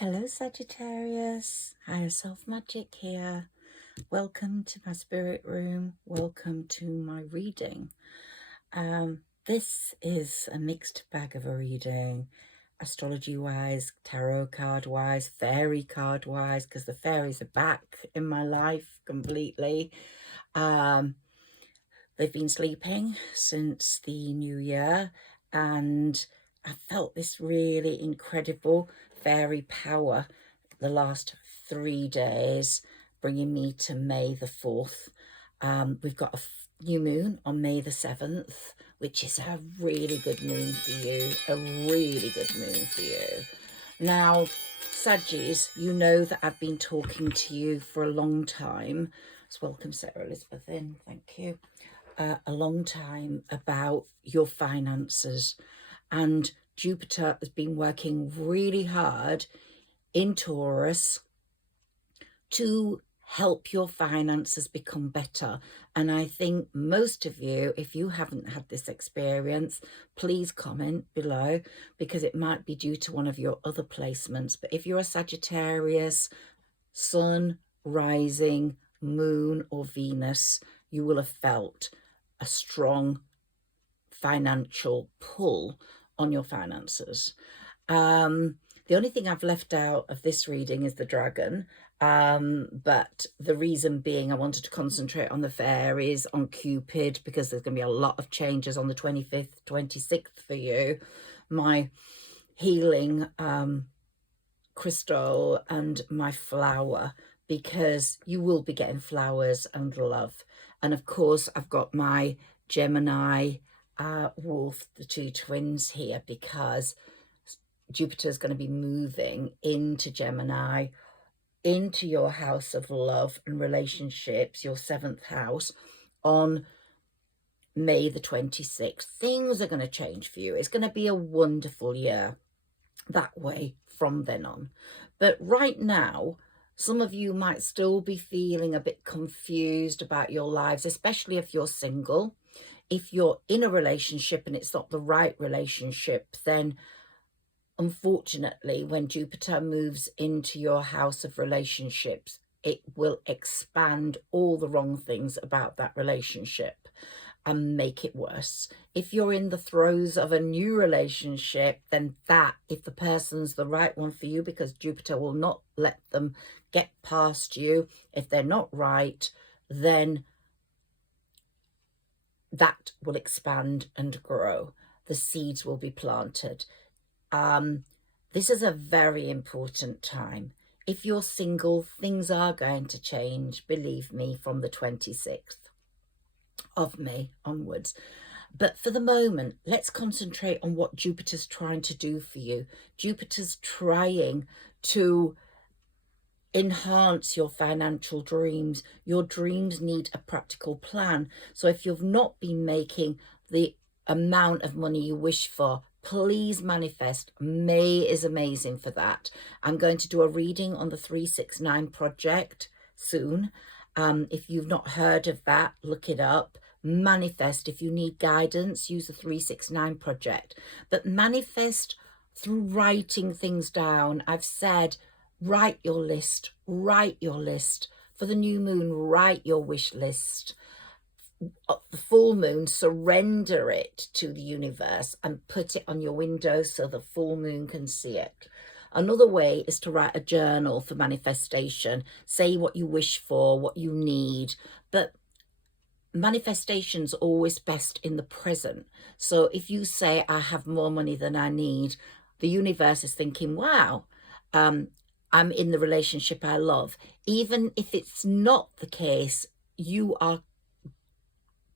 Hello Sagittarius, Higher Self Magic here. Welcome to my spirit room. Welcome to my reading. This is a mixed bag of a reading, astrology wise, tarot card wise, fairy card wise, because the fairies are back in my life completely. They've been sleeping since the new year, and I felt this really incredible fairy power the last 3 days, bringing me to May the 4th. We've got a new moon on May the 7th, which is a really good moon for you, a really good moon for you. Now, Saggis, you know that I've been talking to you for a long time. So welcome Sarah Elizabeth in, thank you. A long time about your finances, and Jupiter has been working really hard in Taurus to help your finances become better. And I think most of you, if you haven't had this experience, please comment below, because it might be due to one of your other placements. But if you're a Sagittarius, Sun, Rising, Moon or Venus, you will have felt a strong financial pull on your finances. The only thing I've left out of this reading is the dragon, but the reason being I wanted to concentrate on the fairies, on Cupid, because there's going to be a lot of changes on the 25th, 26th for you. My healing crystal and my flower, because you will be getting flowers and love. And of course, I've got my Gemini wolf, the two twins here, because Jupiter is going to be moving into Gemini, into your house of love and relationships, your 7th house, on May the 26th. Things are going to change for you. It's going to be a wonderful year that way from then on. But right now, some of you might still be feeling a bit confused about your lives, especially if you're single. If you're in a relationship and it's not the right relationship, then unfortunately, when Jupiter moves into your house of relationships, it will expand all the wrong things about that relationship and make it worse. If you're in the throes of a new relationship, then that, if the person's the right one for you, because Jupiter will not let them get past you, if they're not right, then that will expand and grow. The seeds will be planted. This is a very important time. If you're single, things are going to change, believe me, from the 26th of May onwards. But for the moment, let's concentrate on what Jupiter's trying to do for you. Jupiter's trying to enhance your financial dreams. Your dreams need a practical plan. So if you've not been making the amount of money you wish for, please manifest. May is amazing for that. I'm going to do a reading on the 369 project soon. If you've not heard of that, look it up. Manifest. If you need guidance, use the 369 project. But manifest through writing things down. I've said, write your list. Write your list. For the new moon, write your wish list. The full moon, surrender it to the universe and put it on your window so the full moon can see it. Another way is to write a journal for manifestation. Say what you wish for, what you need, but manifestation's always best in the present. So if you say, I have more money than I need, the universe is thinking, wow, I'm in the relationship I love. Even if it's not the case, you are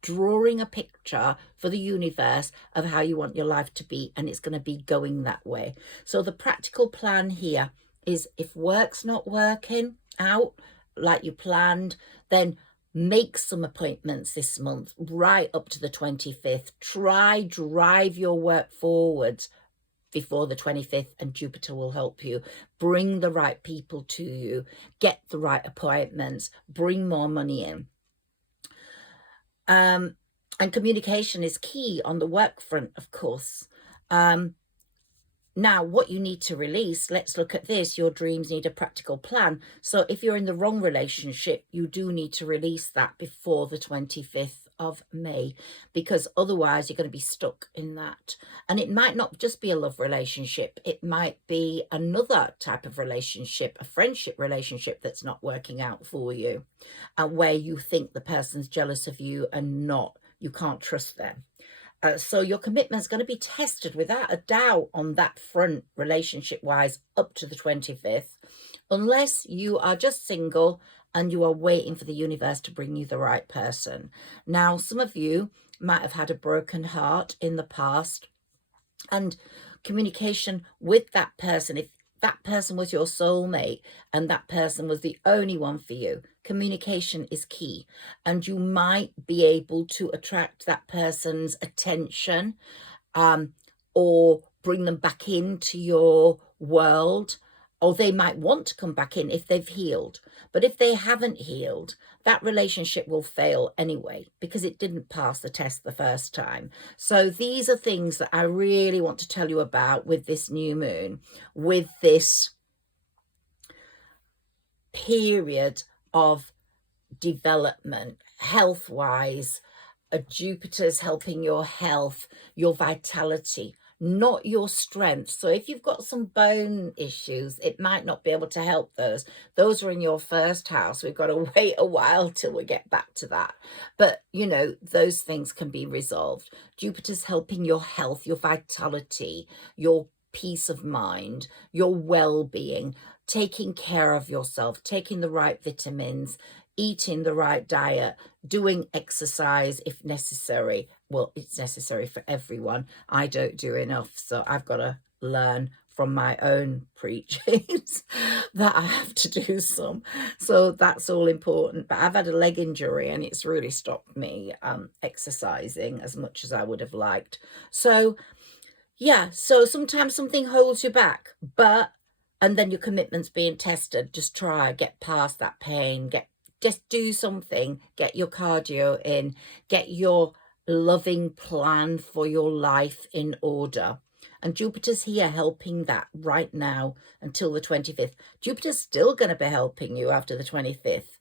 drawing a picture for the universe of how you want your life to be, and it's going to be going that way. So the practical plan here is, if work's not working out like you planned, then make some appointments this month right up to the 25th. Drive your work forwards before the 25th, and Jupiter will help you. Bring the right people to you, get the right appointments, bring more money in. And communication is key on the work front, of course. Now, what you need to release, let's look at this. Your dreams need a practical plan. So if you're in the wrong relationship, you do need to release that before the 25th of May, because otherwise you're going to be stuck in that. And it might not just be a love relationship. It might be another type of relationship, a friendship relationship that's not working out for you, where you think the person's jealous of you and not. You can't trust them. So your commitment is going to be tested without a doubt on that front, relationship-wise, up to the 25th, unless you are just single and you are waiting for the universe to bring you the right person. Now, some of you might have had a broken heart in the past, and communication with that person, if that person was your soulmate and that person was the only one for you, communication is key. And you might be able to attract that person's attention, or bring them back into your world, or they might want to come back in if they've healed. But if they haven't healed, that relationship will fail anyway, because it didn't pass the test the first time. So these are things that I really want to tell you about with this new moon, with this period of development, health-wise. Jupiter's helping your health, your vitality, not your strength. So if you've got some bone issues, it might not be able to help those. Those are in your first house. We've got to wait a while till we get back to that. But, you know, those things can be resolved. Jupiter's helping your health, your vitality, your peace of mind, your well-being, taking care of yourself, taking the right vitamins, eating the right diet, doing exercise if necessary. Well, it's necessary for everyone. I don't do enough, so I've got to learn from my own preachings that I have to do some. So that's all important. But I've had a leg injury and it's really stopped me exercising as much as I would have liked. So yeah, so sometimes something holds you back, and then your commitment's being tested. Just try, get past that pain, just do something, get your cardio in, get your loving plan for your life in order. And Jupiter's here helping that right now until the 25th. Jupiter's still going to be helping you after the 25th,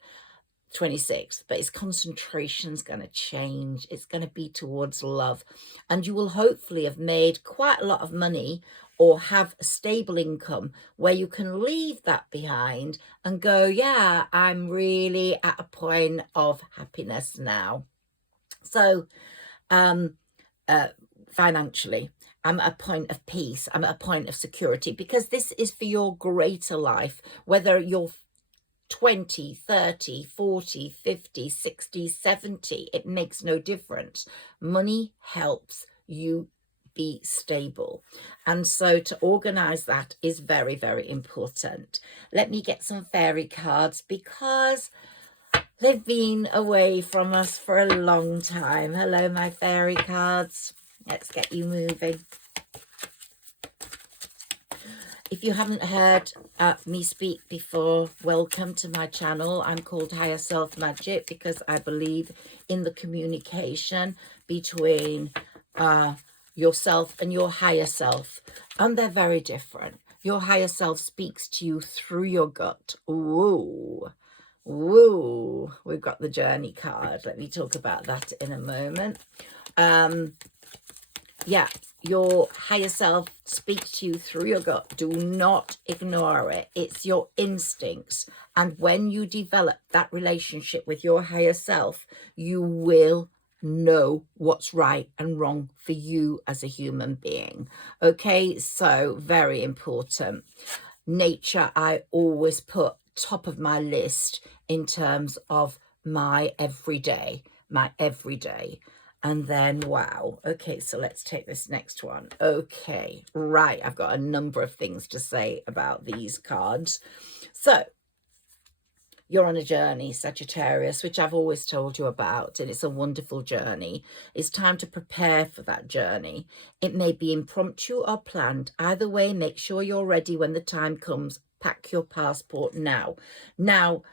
26th, but its concentration's going to change. It's going to be towards love. And you will hopefully have made quite a lot of money or have a stable income where you can leave that behind and go, yeah, I'm really at a point of happiness now. So financially, I'm at a point of peace. I'm at a point of security, because this is for your greater life, whether you're 20, 30, 40, 50, 60, 70, it makes no difference. Money helps you be stable. And so to organize that is very, very important. Let me get some fairy cards, because they've been away from us for a long time. Hello, my fairy cards. Let's get you moving. If you haven't heard me speak before, welcome to my channel. I'm called Higherself Magic because I believe in the communication between yourself and your higher self. And they're very different. Your higher self speaks to you through your gut. Ooh, ooh. We've got the journey card. Let me talk about that in a moment. Yeah, your higher self speaks to you through your gut. Do not ignore it. It's your instincts. And when you develop that relationship with your higher self, you will know what's right and wrong for you as a human being. Okay, so very important. Nature, I always put top of my list in terms of my everyday. And then, wow. Okay, so let's take this next one. Okay, right. I've got a number of things to say about these cards. So, you're on a journey, Sagittarius, which I've always told you about, and it's a wonderful journey. It's time to prepare for that journey. It may be impromptu or planned. Either way, make sure you're ready when the time comes. Pack your passport now. Now,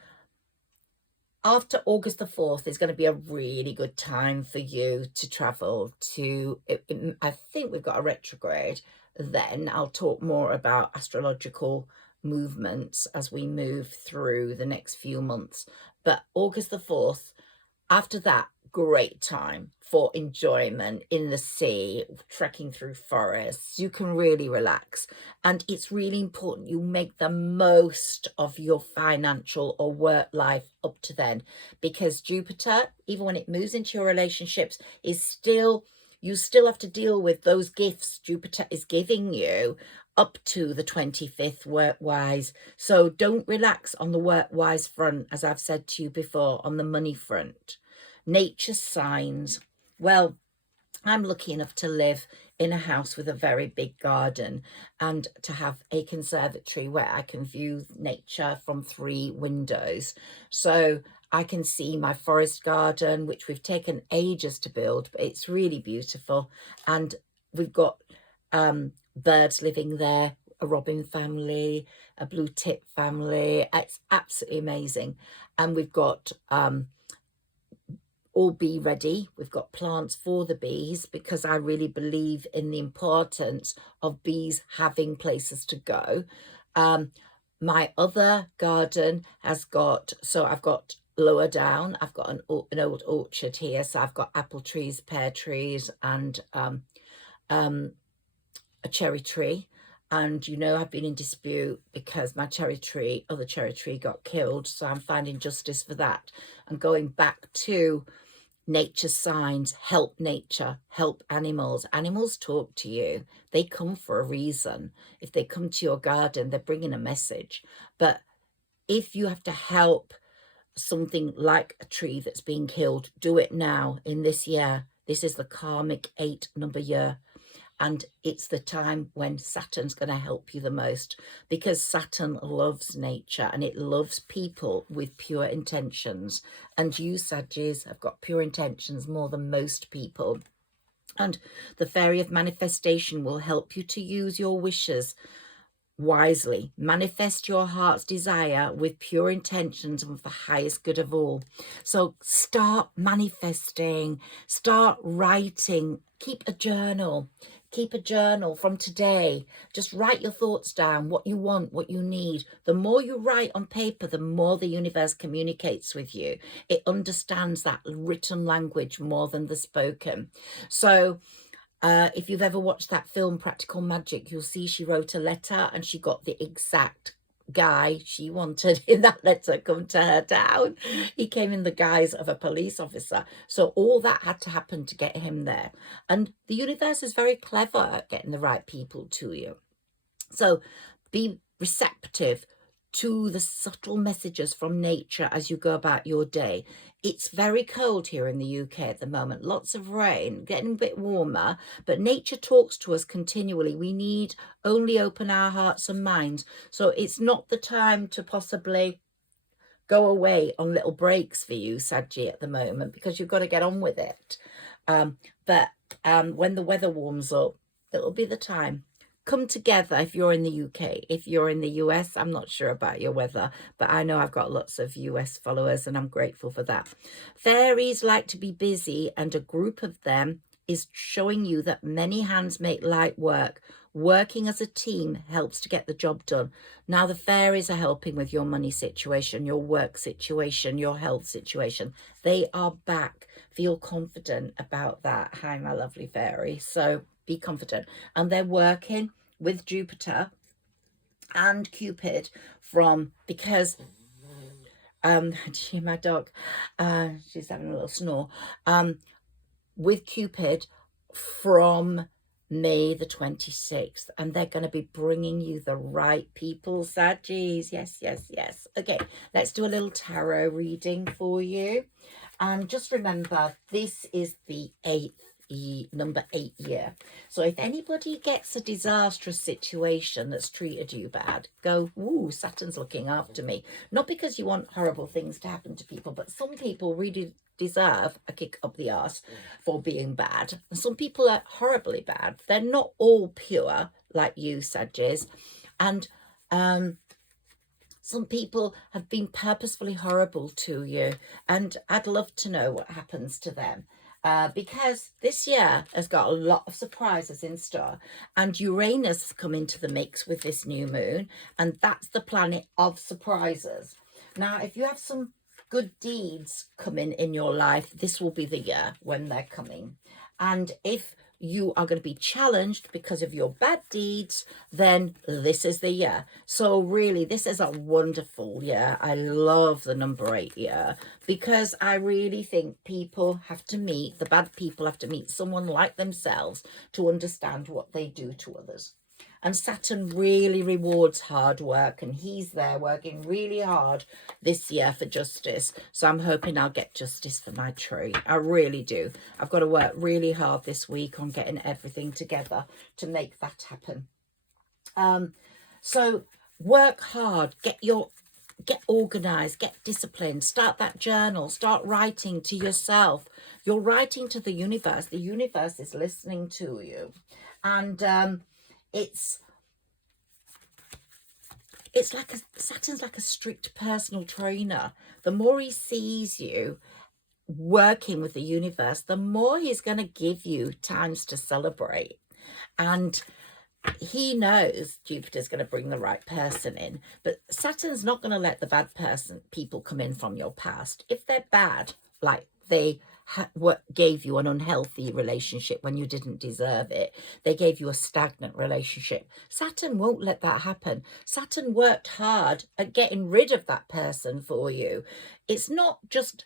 after August the 4th is going to be a really good time for you to travel to, I think we've got a retrograde. then. I'll talk more about astrological movements as we move through the next few months. But August the 4th, after that, great time for enjoyment in the sea, trekking through forests. You can really relax, and it's really important you make the most of your financial or work life up to then, because Jupiter, even when it moves into your relationships, is still, you still have to deal with those gifts Jupiter is giving you up to the 25th work-wise. So don't relax on the work-wise front, as I've said to you before, on the money front. Nature signs. Well, I'm lucky enough to live in a house with a very big garden and to have a conservatory where I can view nature from 3 windows. So I can see my forest garden, which we've taken ages to build, but it's really beautiful. And we've got birds living there, a robin family, a blue tit family. It's absolutely amazing. And we've got all bee ready. We've got plants for the bees, because I really believe in the importance of bees having places to go. My other garden has got, so I've got lower down, I've got an old orchard here. So I've got apple trees, pear trees, and a cherry tree. And you know, I've been in dispute because my other cherry tree got killed. So I'm finding justice for that and going back to nature signs. Help nature, help animals. Animals talk to you. They come for a reason. If they come to your garden, they're bringing a message. But if you have to help something like a tree that's being killed, do it now in this year. This is the karmic 8 number year. And it's the time when Saturn's going to help you the most, because Saturn loves nature and it loves people with pure intentions. And you, Saggis, have got pure intentions more than most people. And the fairy of manifestation will help you to use your wishes wisely. Manifest your heart's desire with pure intentions and for the highest good of all. So start manifesting, start writing, keep a journal. Keep a journal from today. Just write your thoughts down, what you want, what you need. The more you write on paper, the more the universe communicates with you. It understands that written language more than the spoken. So if you've ever watched that film Practical Magic, you'll see she wrote a letter and she got the exact guy she wanted in that letter come to her town. He came in the guise of a police officer. So all that had to happen to get him there. And the universe is very clever at getting the right people to you. So be receptive to the subtle messages from nature as you go about your day. It's very cold here in the UK at the moment, lots of rain, getting a bit warmer, but nature talks to us continually. We need only open our hearts and minds. So it's not the time to possibly go away on little breaks for you, Saggi, at the moment, because you've got to get on with it. But when the weather warms up, it'll be the time. Come together if you're in the UK. If you're in the US, I'm not sure about your weather, but I know I've got lots of US followers and I'm grateful for that. Fairies like to be busy, and a group of them is showing you that many hands make light work. Working as a team helps to get the job done. Now the fairies are helping with your money situation, your work situation, your health situation. They are back. Feel confident about that. Hi, my lovely fairy. So be confident. And they're working with Jupiter and Cupid because do you hear my dog? She's having a little snore. With Cupid from May the 26th, and they're going to be bringing you the right people, Saggis. Yes. Okay, let's do a little tarot reading for you. And just remember, this is the number 8 year. So if anybody gets a disastrous situation that's treated you bad, go, ooh, Saturn's looking after me. Not because you want horrible things to happen to people, but some people really deserve a kick up the arse for being bad. Some people are horribly bad. They're not all pure like you, Saggis. And some people have been purposefully horrible to you, and I'd love to know what happens to them. because this year has got a lot of surprises in store, and Uranus has come into the mix with this new moon, and that's the planet of surprises. Now, if you have some good deeds coming in your life, this will be the year when they're coming. And if you are going to be challenged because of your bad deeds, then this is the year. So really, this is a wonderful year. I love the number 8 year, because I really think people have to meet, the bad people have to meet someone like themselves to understand what they do to others. And Saturn really rewards hard work, and he's there working really hard this year for justice. So I'm hoping I'll get justice for my tree. I really do. I've got to work really hard this week on getting everything together to make that happen. So work hard, get organized, get disciplined, start that journal, start writing to yourself. You're writing to the universe. The universe is listening to you. And it's like Saturn's like a strict personal trainer. The more he sees you working with the universe, the more he's going to give you times to celebrate. And he knows Jupiter's going to bring the right person in, but Saturn's not going to let the bad people come in from your past. If they're bad, like they gave you an unhealthy relationship when you didn't deserve it, they gave you a stagnant relationship, Saturn won't let that happen. Saturn worked hard at getting rid of that person for you. It's not just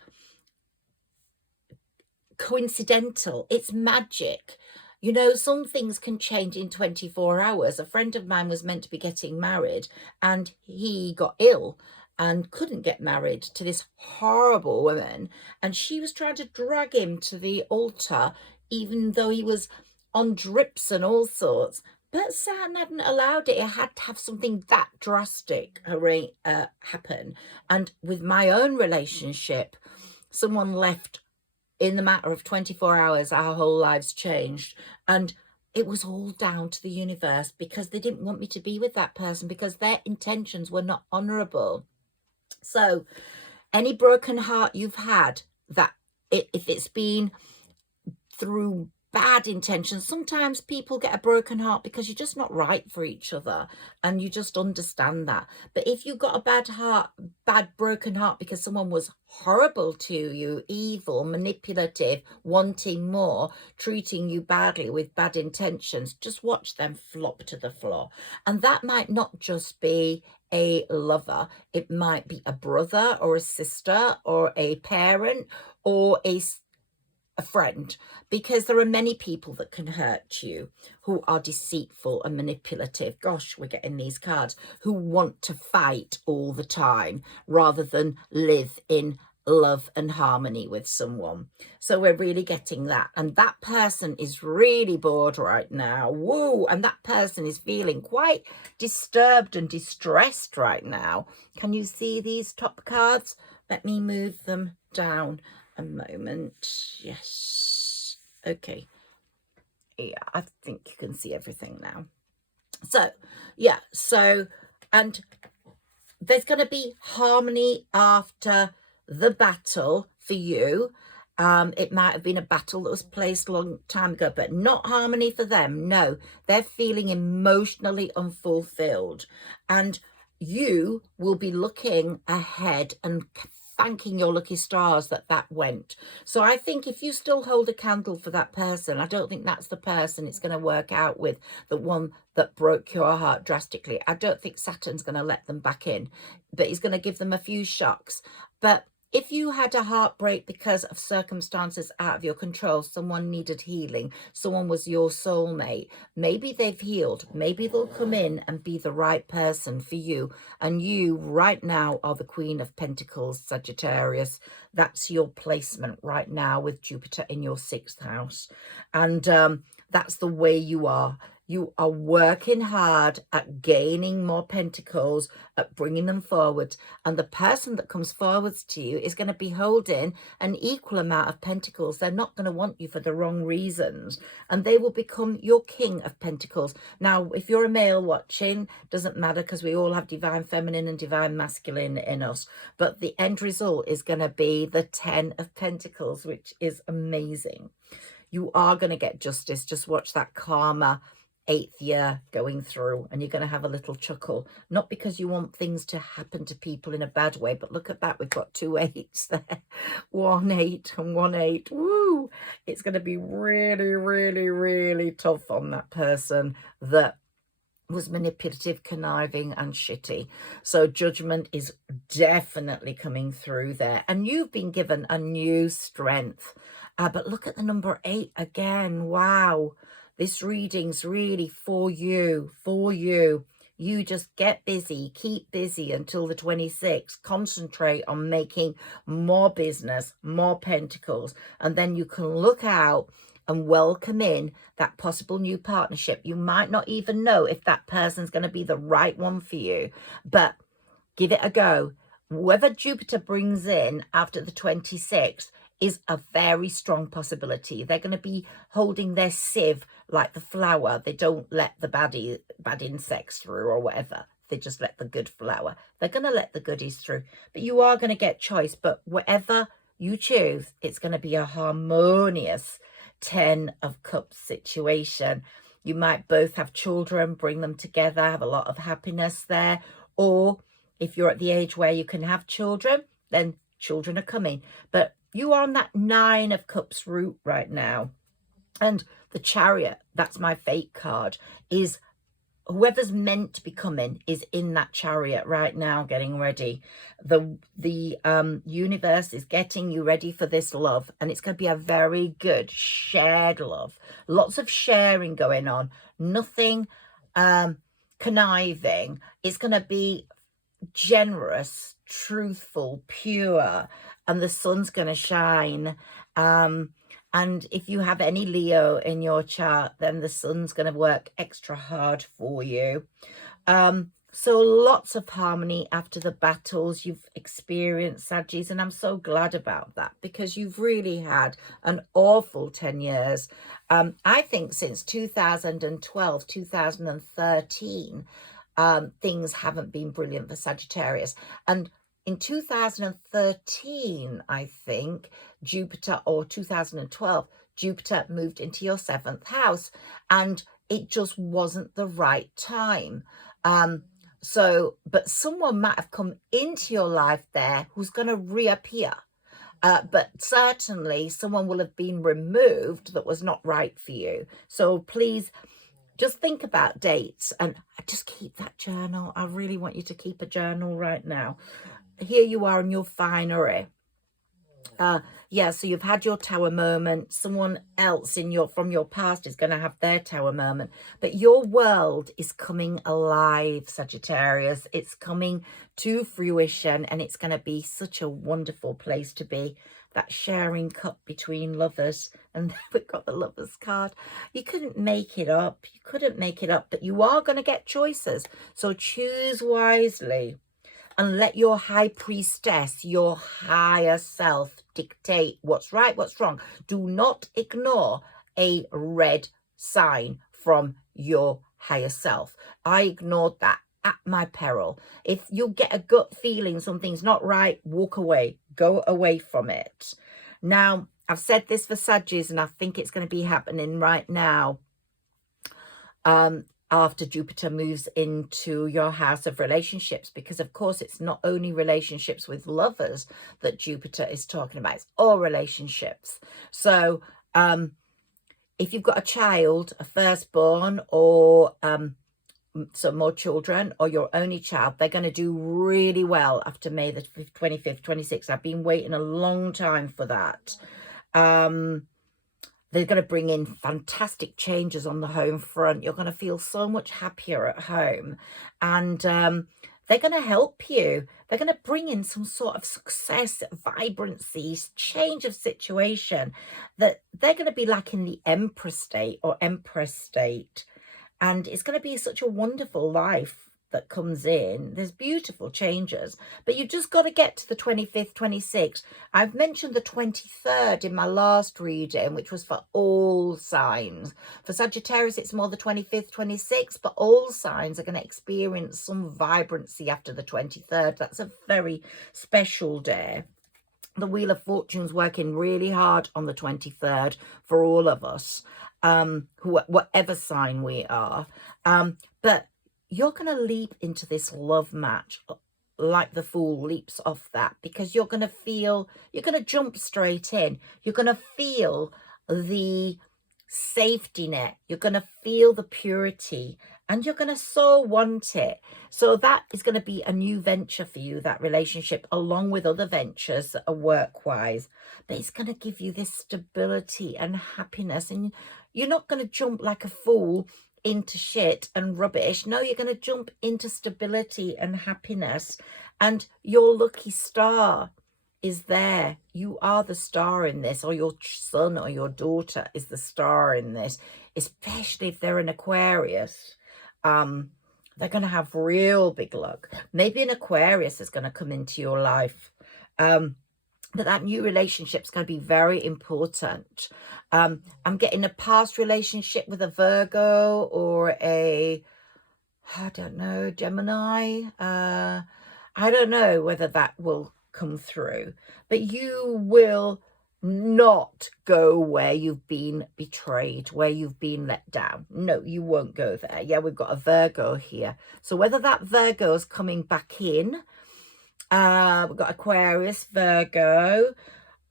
coincidental, it's magic. You know, some things can change in 24 hours. A friend of mine was meant to be getting married, and he got ill and couldn't get married to this horrible woman, and she was trying to drag him to the altar even though he was on drips and all sorts. But Saturn hadn't allowed it. It had to have something that drastic happen. And with my own relationship, someone left in the matter of 24 hours. Our whole lives changed, and it was all down to the universe, because they didn't want me to be with that person, because their intentions were not honorable. So any broken heart you've had, that if it's been through bad intentions, sometimes people get a broken heart because you're just not right for each other, and you just understand that. But if you've got a bad broken heart because someone was horrible to you, evil, manipulative, wanting more, treating you badly with bad intentions, just watch them flop to the floor. And that might not just be a lover, it might be a brother or a sister or a parent or a friend, because there are many people that can hurt you, who are deceitful and manipulative. Gosh, we're getting these cards, who want to fight all the time rather than live in love and harmony with someone. So we're really getting that, and that person is really bored right now. Woo! And that person is feeling quite disturbed and distressed right now. Can you see these top cards? Let me move them down a moment. Yes. Okay. Yeah, I think you can see everything now. So, yeah. So, and there's going to be harmony after the battle for you. It might have been a battle that was placed a long time ago, but not harmony for them. No, they're feeling emotionally unfulfilled, and you will be looking ahead and thanking your lucky stars that went. So I think if you still hold a candle for that person, I don't think that's the person it's going to work out with, the one that broke your heart drastically. I don't think Saturn's going to let them back in, but he's going to give them a few shocks. But if you had a heartbreak because of circumstances out of your control, someone needed healing, someone was your soulmate, maybe they've healed, maybe they'll come in and be the right person for you. And you right now are the Queen of Pentacles, Sagittarius. That's your placement right now with Jupiter in your 6th house. And that's the way you are. You are working hard at gaining more pentacles, at bringing them forward. And the person that comes forwards to you is going to be holding an equal amount of pentacles. They're not going to want you for the wrong reasons. And they will become your king of pentacles. Now, if you're a male watching, doesn't matter, because we all have divine feminine and divine masculine in us. But the end result is going to be the 10 of pentacles, which is amazing. You are going to get justice. Just watch that karma 8th year going through, and you're going to have a little chuckle. Not because you want things to happen to people in a bad way, but look at that. We've got 2 8s there. 1 8 and 1 8. Woo! It's going to be really, really, really tough on that person that was manipulative, conniving and shitty. So judgment is definitely coming through there, and you've been given a new strength. But look at the number 8 again. Wow, this reading's really for you, You just get busy, keep busy until the 26th. Concentrate on making more business, more pentacles, and then you can look out and welcome in that possible new partnership. You might not even know if that person's going to be the right one for you, but give it a go. Whoever Jupiter brings in after the 26th is a very strong possibility. They're going to be holding their sieve like the flower. They don't let the bad insects through or whatever. They just let the good flower. They're going to let the goodies through. But you are going to get choice. But whatever you choose, it's going to be a harmonious 10 of Cups situation. You might both have children, bring them together, have a lot of happiness there. Or if you're at the age where you can have children, then children are coming. But you are on that 9 of Cups route right now. And the Chariot, that's my fate card, is whoever's meant to be coming is in that Chariot right now, getting ready. The universe is getting you ready for this love, and it's going to be a very good shared love. Lots of sharing going on. Nothing conniving. It's going to be generous, truthful, pure, and the sun's going to shine. And if you have any Leo in your chart, then the sun's going to work extra hard for you. So lots of harmony after the battles you've experienced, Saggis, and I'm so glad about that, because you've really had an awful 10 years. I think since 2012, 2013, things haven't been brilliant for Sagittarius. And in 2013, I think, Jupiter, or 2012, Jupiter moved into your 7th house, and it just wasn't the right time. But someone might have come into your life there who's going to reappear. But certainly someone will have been removed that was not right for you. So please just think about dates and just keep that journal. I really want you to keep a journal right now. Here you are in your finery. Yeah, so you've had your tower moment. Someone else from your past is going to have their tower moment. But your world is coming alive, Sagittarius. It's coming to fruition, and it's going to be such a wonderful place to be. That sharing cup between lovers. And we've got the Lovers card. You couldn't make it up. You couldn't make it up. But you are going to get choices. So choose wisely. And let your high priestess, your higher self, dictate what's right, what's wrong. Do not ignore a red sign from your higher self. I ignored that at my peril. If you get a gut feeling something's not right, walk away. Go away from it. Now, I've said this for Sagittarius, and I think it's going to be happening right now. After Jupiter moves into your house of relationships, because of course it's not only relationships with lovers that Jupiter is talking about, it's all relationships. So if you've got a child, a firstborn, or some more children, or your only child, they're going to do really well after May the 25th, 26th. I've been waiting a long time for that. They're going to bring in fantastic changes on the home front. You're going to feel so much happier at home. And they're going to help you. They're going to bring in some sort of success, vibrancy, change of situation. That they're going to be like in the Emperor state or Empress state. and it's going to be such a wonderful life that comes in. There's beautiful changes, but you've just got to get to the 25th, 26th. I've mentioned the 23rd in my last reading, which was for all signs. For Sagittarius, it's more the 25th, 26th, but all signs are going to experience some vibrancy after the 23rd. That's a very special day. The Wheel of Fortune's working really hard on the 23rd for all of us, whatever sign we are. But you're going to leap into this love match like the Fool leaps off that, because you're going to jump straight in. You're going to feel the safety net. You're going to feel the purity, and you're going to so want it. So that is going to be a new venture for you, that relationship, along with other ventures that are work-wise. But it's going to give you this stability and happiness, and you're not going to jump like a fool into shit and rubbish. No, you're going to jump into stability and happiness, and your lucky star is there. You are the star in this, or your son or your daughter is the star in this, especially if they're an Aquarius. They're going to have real big luck. Maybe an Aquarius is going to come into your life. But that new relationship is going to be very important. I'm getting a past relationship with a Virgo or I don't know, Gemini. I don't know whether that will come through. But you will not go where you've been betrayed, where you've been let down. No, you won't go there. Yeah, we've got a Virgo here. So whether that Virgo is coming back in, we've got Aquarius, Virgo.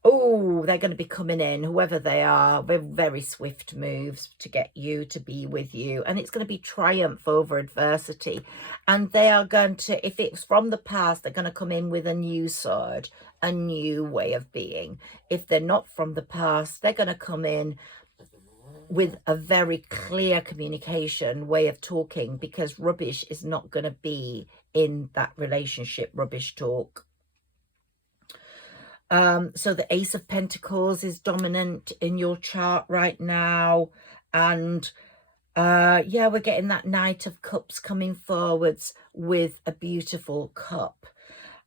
Oh, they're going to be coming in, whoever they are. They're very swift moves to get you, to be with you. And it's going to be triumph over adversity. And they are going to, if it's from the past, they're going to come in with a new sword, a new way of being. If they're not from the past, they're going to come in with a very clear communication way of talking, because rubbish is not going to be in that relationship, rubbish talk. So the Ace of Pentacles is dominant in your chart right now. And yeah, we're getting that Knight of Cups coming forwards with a beautiful cup.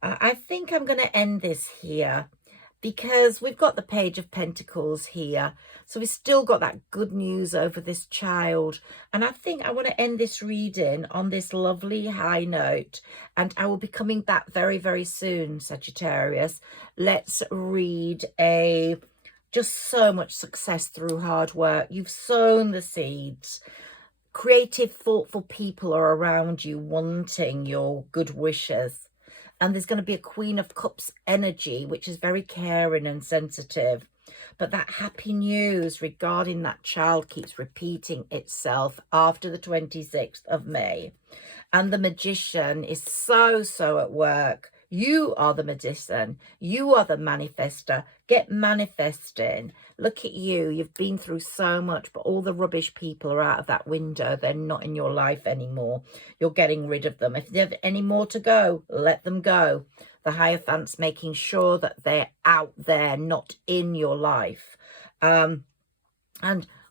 I think I'm going to end this here, because we've got the Page of Pentacles here. So we've still got that good news over this child. And I think I want to end this reading on this lovely high note. And I will be coming back very, very soon, Sagittarius. Let's read just so much success through hard work. You've sown the seeds. Creative, thoughtful people are around you wanting your good wishes. And there's going to be a Queen of Cups energy, which is very caring and sensitive. But that happy news regarding that child keeps repeating itself after the 26th of May. And the Magician is so at work. You are the magician. You are the manifester. Get manifesting. Look at you. You've been through so much, but all the rubbish people are out of that window. They're not in your life anymore. You're getting rid of them. If they have any more to go, let them go. The Hierophant's making sure that they're out there, not in your life. And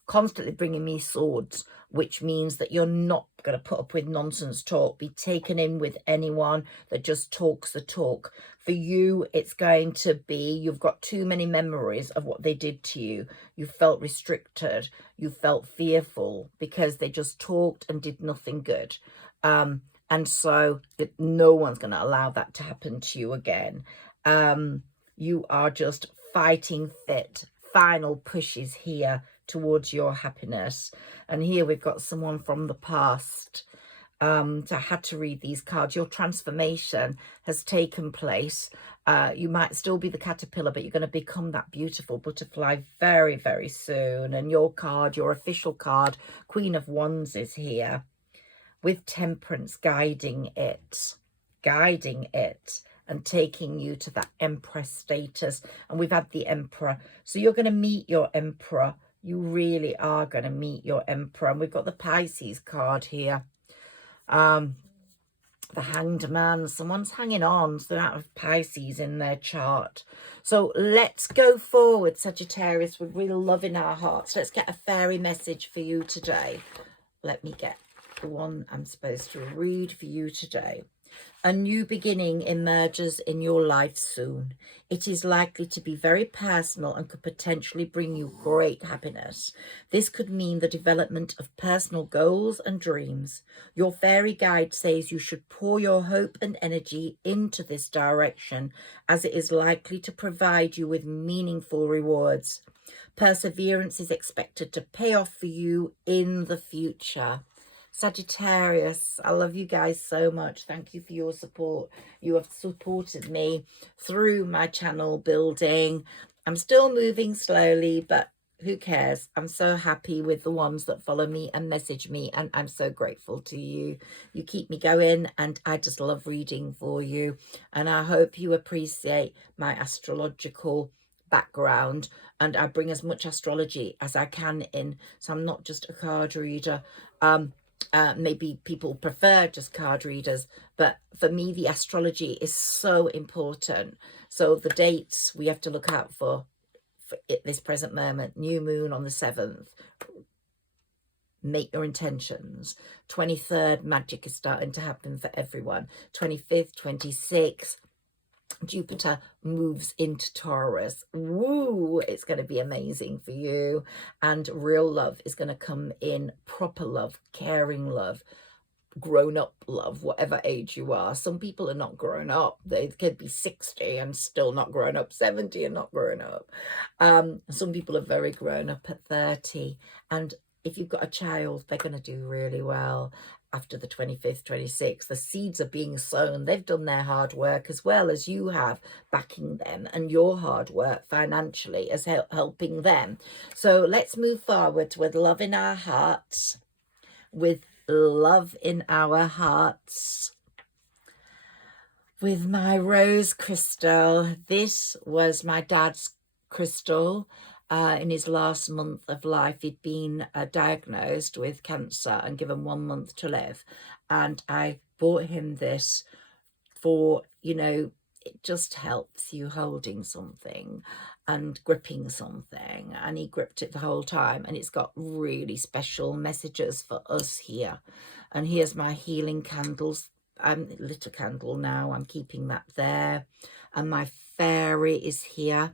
constantly bringing me swords, which means that you're not going to put up with nonsense talk, be taken in with anyone that just talks the talk. For you, it's going to be, you've got too many memories of what they did to you. You felt restricted. You felt fearful because they just talked and did nothing good. And so that no one's going to allow that to happen to you again. You are just fighting fit. Final pushes here towards your happiness. And here we've got someone from the past. So I had to read these cards. Your transformation has taken place. You might still be the caterpillar, but you're going to become that beautiful butterfly very, very soon. And your card, your official card, Queen of Wands, is here with Temperance guiding it and taking you to that Empress status. And we've had the Emperor. So you're going to meet your Emperor. You really are going to meet your Emperor. And we've got the Pisces card here. The Hanged Man. Someone's hanging on. So they don't have Pisces in their chart. So let's go forward, Sagittarius, with real love in our hearts. Let's get a fairy message for you today. Let me get the one I'm supposed to read for you today. A new beginning emerges in your life soon. It is likely to be very personal and could potentially bring you great happiness. This could mean the development of personal goals and dreams. Your fairy guide says you should pour your hope and energy into this direction, as it is likely to provide you with meaningful rewards. Perseverance is expected to pay off for you in the future. Sagittarius, I love you guys so much. Thank you for your support. You have supported me through my channel building. I'm still moving slowly, but who cares? I'm so happy with the ones that follow me and message me, and I'm so grateful to you. You keep me going, and I just love reading for you. And I hope you appreciate my astrological background, and I bring as much astrology as I can in, so I'm not just a card reader. Maybe people prefer just card readers, but for me the astrology is so important. So the dates we have to look out for at this present moment: new moon on the 7th, make your intentions. 23rd, magic is starting to happen for everyone. 25th, 26th, Jupiter moves into Taurus. Woo! It's going to be amazing for you. And real love is going to come in. Proper love, caring love, grown-up love, whatever age you are. Some people are not grown up. They could be 60 and still not grown up, 70 and not grown up. Some people are very grown up at 30. And if you've got a child, they're going to do really well. After the 25th, 26th, the seeds are being sown. They've done their hard work as well as you have, backing them, and your hard work financially as helping them. So let's move forward with love in our hearts, with love in our hearts, with my rose crystal. This was my dad's crystal. In his last month of life, he'd been diagnosed with cancer and given 1 month to live. And I bought him this for, you know, it just helps you holding something and gripping something. And he gripped it the whole time. And it's got really special messages for us here. And here's my healing candles. I'm lit a candle now. I'm keeping that there. And my fairy is here,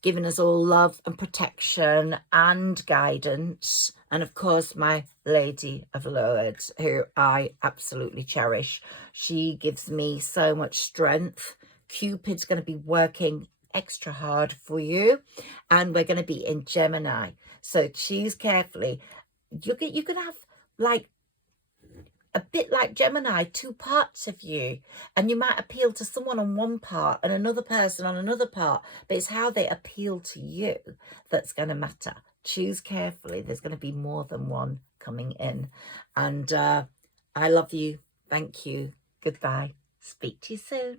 giving us all love and protection and guidance. And of course, my Lady of Lourdes, who I absolutely cherish. She gives me so much strength. Cupid's going to be working extra hard for you. And we're going to be in Gemini. So choose carefully. You can have like a bit like Gemini, 2 parts of you, and you might appeal to someone on one part and another person on another part, but it's how they appeal to you that's going to matter. Choose carefully. There's going to be more than one coming in. And I love you. Thank you. Goodbye. Speak to you soon.